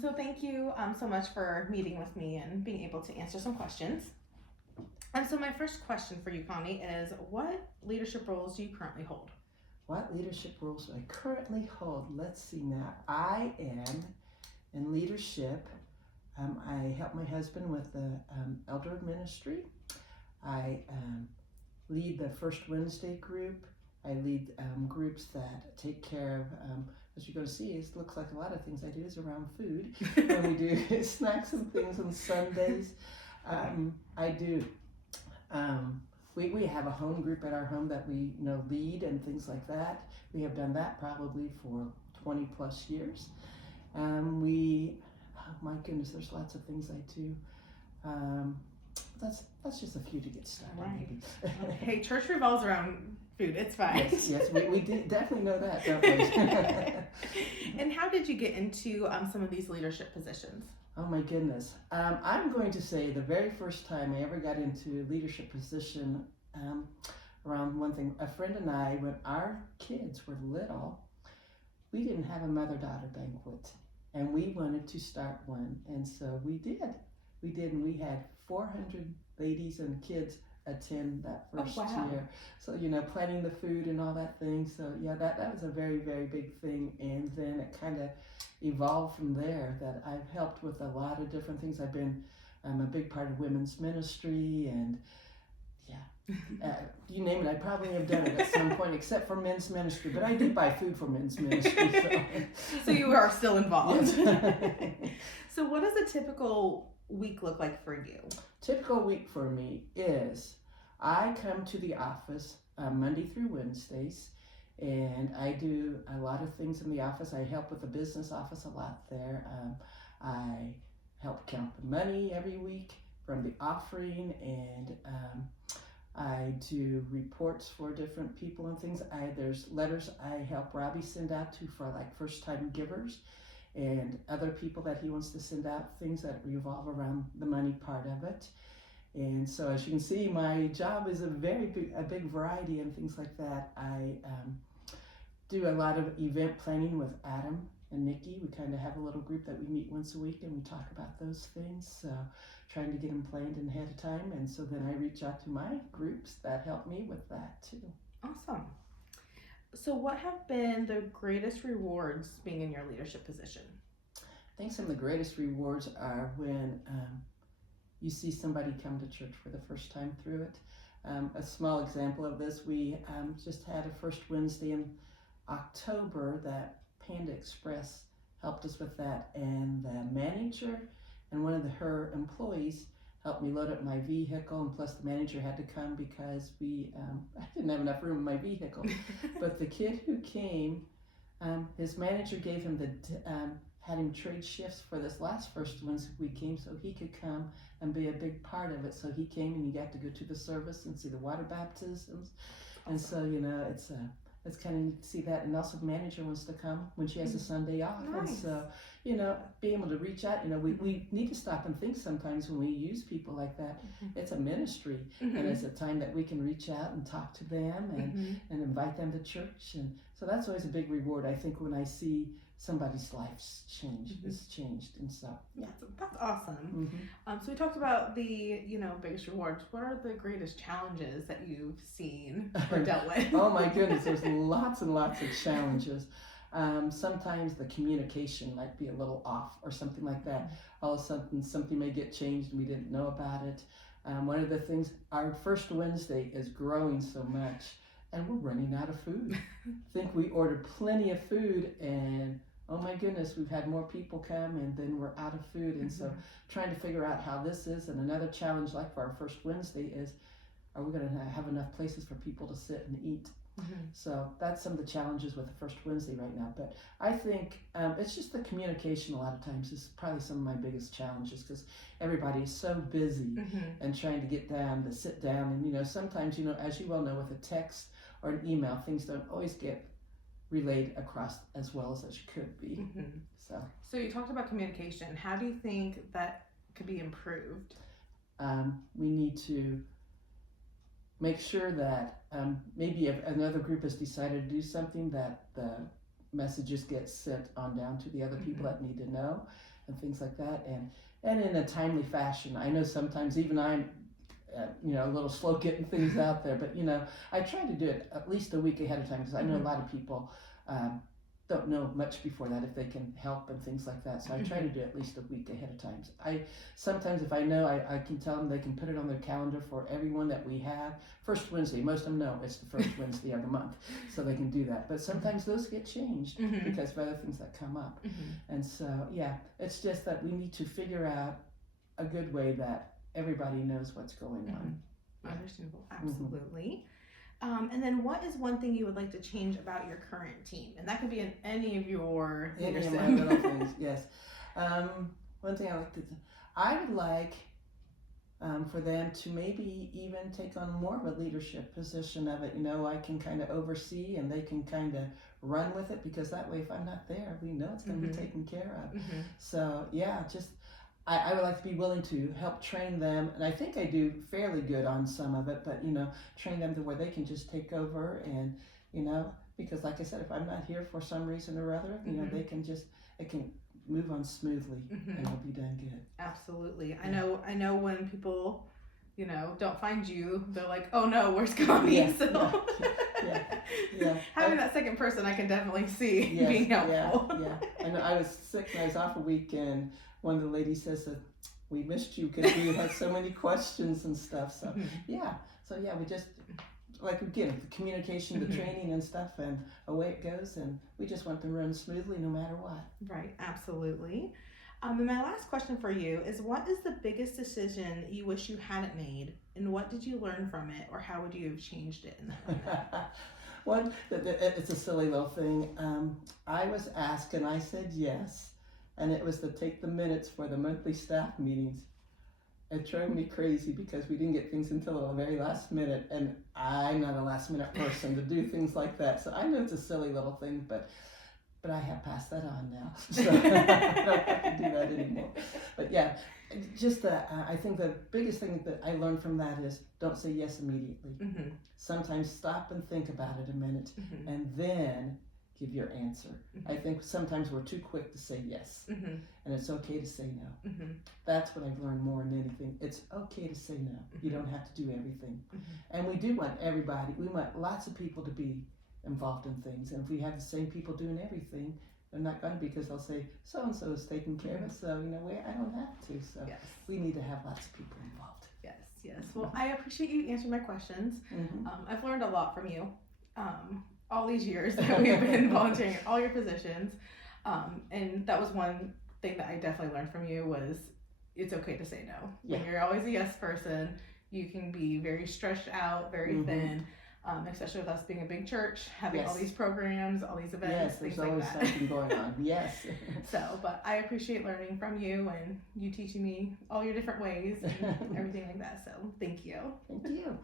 So thank you so much for meeting with me and being able to answer some questions. And so my first question for you, Connie, is what leadership roles do you currently hold? What leadership roles do I currently hold? Let's see now. I am in leadership. I help my husband with the elder ministry. I lead the First Wednesday group. I lead groups that take care of, as you're going to see, it looks like a lot of things I do is around food. And we do snacks and things on Sundays. I do. We have a home group at our home that we lead and things like that. We have done that probably for 20 plus years. Oh my goodness, there's lots of things I do. Um, that's just a few to get started. Right. Maybe. Hey, church revolves around food. It's fine. Yes, we definitely know that, don't we? And how did you get into some of these leadership positions? Oh my goodness. I'm going to say the very first time I ever got into a leadership position around one thing, a friend and I, when our kids were little, we didn't have a mother-daughter banquet, and we wanted to start one, and so we did. And we had 400 ladies and kids attend that first year. So, planning the food and all that thing. So, yeah, that was a very, very big thing. And then it kind of evolved from there, that I've helped with a lot of different things. I'm a big part of women's ministry, and you name it, I probably have done it at some point, except for men's ministry. But I do buy food for men's ministry. So you are still involved. Yes. So what does a typical week look like for you? Typical week for me is I come to the office Monday through Wednesdays, and I do a lot of things in the office. I help with the business office a lot there. I help count the money every week from the offering, and I do reports for different people and things. There's letters I help Robbie send out for like first time givers and other people that he wants to send out, things that revolve around the money part of it. And so as you can see, my job is a big variety and things like that. I do a lot of event planning with Adam and Nikki. We kind of have a little group that we meet once a week and we talk about those things. So trying to get them planned in ahead of time. And so then I reach out to my groups that help me with that too. Awesome. So what have been the greatest rewards being in your leadership position? I think some of the greatest rewards are when you see somebody come to church for the first time through it. A small example of this, we just had a first Wednesday in October that Panda Express helped us with that, and the manager and one of her employees helped me load up my vehicle, and plus the manager had to come because I didn't have enough room in my vehicle. But the kid who came, his manager gave him had him trade shifts for this last first Wednesday we came so he could come and be a big part of it. So he came and he got to go to the service and see the water baptisms. And so, it's kind of neat to see that. And also the manager wants to come when she has a Sunday off. Nice. And so, being able to reach out, we need to stop and think sometimes when we use people like that. It's a ministry, and it's a time that we can reach out and talk to them and invite them to church. And so that's always a big reward, I think, when I see somebody's life's is changed. And so, yeah. That's awesome. So we talked about the, biggest rewards. What are the greatest challenges that you've seen or dealt with? Oh my goodness, there's lots and lots of challenges. Sometimes the communication might be a little off or something like that. All of a sudden something may get changed and we didn't know about it. One of the things, our first Wednesday is growing so much and we're running out of food. I think we ordered plenty of food, and oh my goodness, we've had more people come and then we're out of food. And so trying to figure out how this is. And another challenge, like for our first Wednesday, is are we going to have enough places for people to sit and eat? So that's some of the challenges with the first Wednesday right now. But I think it's just the communication a lot of times is probably some of my biggest challenges, because everybody is so busy and trying to get down to sit down. And, sometimes, as you well know, with a text or an email, things don't always get relayed across as well as you could be. So you talked about communication. How do you think that could be improved? We need to make sure that maybe if another group has decided to do something, that the messages get sent on down to the other people that need to know and things like that, and in a timely fashion. I know sometimes even I'm a little slow getting things out there, but I try to do it at least a week ahead of time, because I know a lot of people don't know much before that if they can help and things like that. So I try to do it at least a week ahead of time. I sometimes, if I know, I can tell them they can put it on their calendar for everyone that we have. First Wednesday, most of them know it's the first Wednesday of the month, so they can do that. But sometimes those get changed because of other things that come up. And so, yeah, it's just that we need to figure out a good way that everybody knows what's going on. Understandable, absolutely. And then what is one thing you would like to change about your current team? And that could be in any of your leadership. Any of my little things, yes. One thing I would like for them to maybe even take on more of a leadership position of it. I can kind of oversee and they can kind of run with it, because that way if I'm not there, we know it's going to be taken care of. So yeah, just I would like to be willing to help train them, and I think I do fairly good on some of it, but train them to where they can just take over, and because like I said, if I'm not here for some reason or other, they can it can move on smoothly and it'll be done good. Absolutely. I know when people don't find you, they're like, oh no, where's Connie? Having that second person, I can definitely see being helpful. I know I was sick and I was off a week, and one of the ladies says that we missed you because we had so many questions and stuff. So we just, like, again, the communication, the training and stuff, and away it goes, and we just want to run smoothly no matter what. Right, absolutely. And my last question for you is, what is the biggest decision you wish you hadn't made, and what did you learn from it, or how would you have changed it in that moment? It's a silly little thing. I was asked and I said yes, and it was to take the minutes for the monthly staff meetings. It drove me crazy because we didn't get things until the very last minute, and I'm not a last minute person to do things like that. So I know it's a silly little thing, but I have passed that on now, so I don't have to do that anymore. But yeah, just I think the biggest thing that I learned from that is don't say yes immediately. Sometimes stop and think about it a minute, and then give your answer. I think sometimes we're too quick to say yes, and it's okay to say no. That's what I've learned more than anything. It's okay to say no. You don't have to do everything. And we do want we want lots of people to be involved in things, and if we have the same people doing everything, they're not going to, because they'll say so-and-so is taking care of it, so I don't have to. So we need to have lots of people involved. Yes. Well, I appreciate you answering my questions. I've learned a lot from you all these years that we've been volunteering in all your positions, and that was one thing that I definitely learned from you, was it's okay to say no. When you're always a yes person, you can be very stretched out, very thin, especially with us being a big church, having all these programs, all these events, things like that. There's always something going on. But I appreciate learning from you and you teaching me all your different ways and everything like that. So thank you. Thank you.